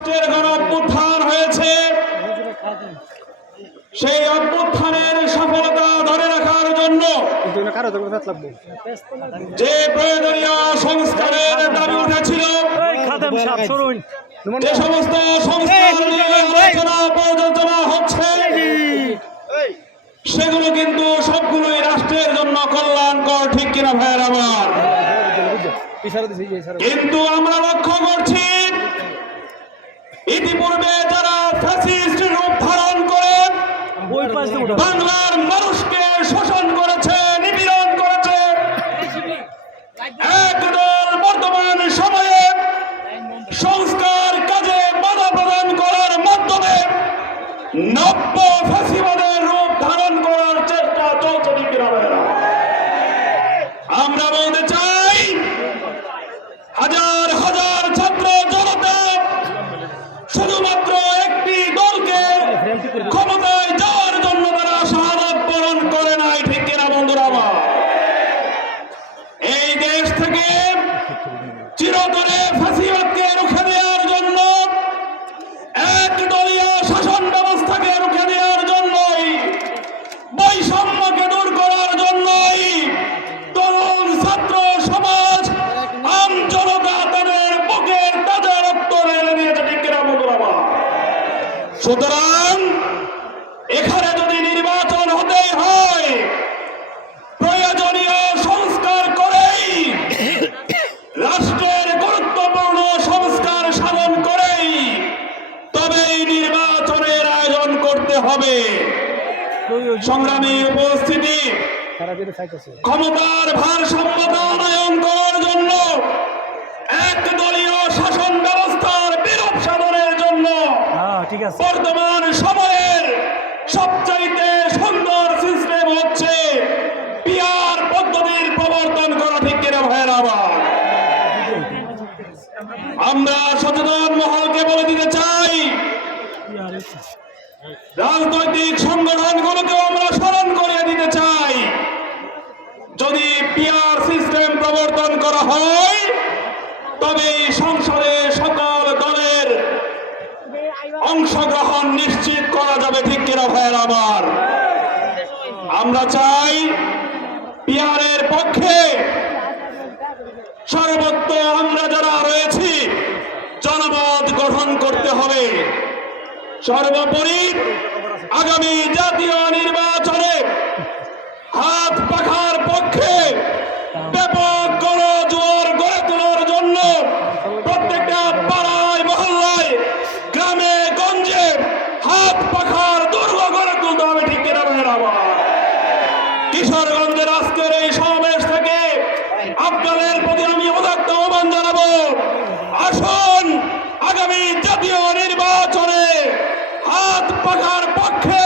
অভ্যুত্থান হয়েছে, সেই অভ্যুত্থানের সফলতা ধরে রাখার জন্য যে প্রয়োজনীয় সংস্কারের দাবি উঠেছিল, যে সমস্ত সংস্কার নিয়ে আলোচনা পর্যালোচনা হচ্ছে, সেগুলো কিন্তু সবগুলোই রাষ্ট্রের জন্য কল্যাণকর, ঠিক কিনা ভাইয়ের আমার? কিন্তু আমরা লক্ষ্য করছি ইতিপূর্বে যারা ফ্যাসিস্ট রূপ ধারণ করে বাংলার মানুষকে শোষণ করেছে, নিপীড়ন করেছে, একদল বর্তমান সময়ে সংস্কার কাজে বাধা প্রদান করার মাধ্যমে নব্য ফ্যাসিবাদের রূপ ধারণ করার চেষ্টা চলছে। আমরা বলতে চাই, হাজার হাজার ছাত্র জনতা শুধুমাত্র একটি দলকে ক্ষমতায় যাওয়ার জন্য তারা শাহাদাত বরণ করে নাই, ঠিক কিনা বন্ধুরা আমার? এই দেশ থেকে চিরতরে ফ্যাসিবাদকে রুখে দেওয়ার জন্য, একদলীয় শাসন ব্যবস্থাকে রুখে দেওয়ার জন্যই, বৈষম্যকে দূর করার জন্যই তরুণ ছাত্র সমাজ, আম জনতা তাদের বুকের তাজা রক্ত ঢেলে দিয়েছে, ঠিক কিনা বন্ধুরা আমার? সুতরাং এখানে যদি নির্বাচন হতেই হয়, প্রয়োজনীয় সংস্কার করেই, রাষ্ট্রের গুরুত্বপূর্ণ সংস্কার সাধন করেই তবেই নির্বাচনের আয়োজন করতে হবে। সংগ্রামী উপস্থিতি, ক্ষমতার ভারসাম্যতা আনয়ন করার জন্য, একদলীয় শাসন ব্যবস্থার বিরূপ সাধনের জন্য বর্তমান সময়ের সবচাইতে সুন্দর সিস্টেম হচ্ছে পিআর পদ্ধতির প্রবর্তন করা, ঠিক কিনা ভাইয়েরা আমার? আমরা সচেতন মহলকে বলে দিতে চাই, রাজনৈতিক সংগঠনগুলোকেও আমরা স্মরণ করিয়ে দিতে চাই, যদি পিআর সিস্টেম প্রবর্তন করা হয় তবে সংসদে সকল দলের অংশগ্রহণ নিশ্চিত করা যাবে, ঠিক কিনা ভাইয়েরা আমার? আমরা চাই পিআরের পক্ষে সর্বত্র আমরা যারা রয়েছি জনমত গঠন করতে হবে। সর্বোপরি আগামী জাতীয় নির্বাচনে হাত পাখার পক্ষে ব্যাপক গণজোয়ার গড়ে তোলার জন্য প্রত্যেকটা পাড়ায় মহল্লায় গ্রামে গঞ্জে হাত পাখার দুর্গ গড়ে তুলতে হবে, ঠিক কিনা ভাইয়েরা আমার? কিশোরগঞ্জের আজকের এই সমাবেশ থেকে আপনাদের প্রতি আমি উদাত্ত আহ্বান জানাবো, আসুন আগামী জাতীয় নির্বাচনে হাত পাখার পক্ষে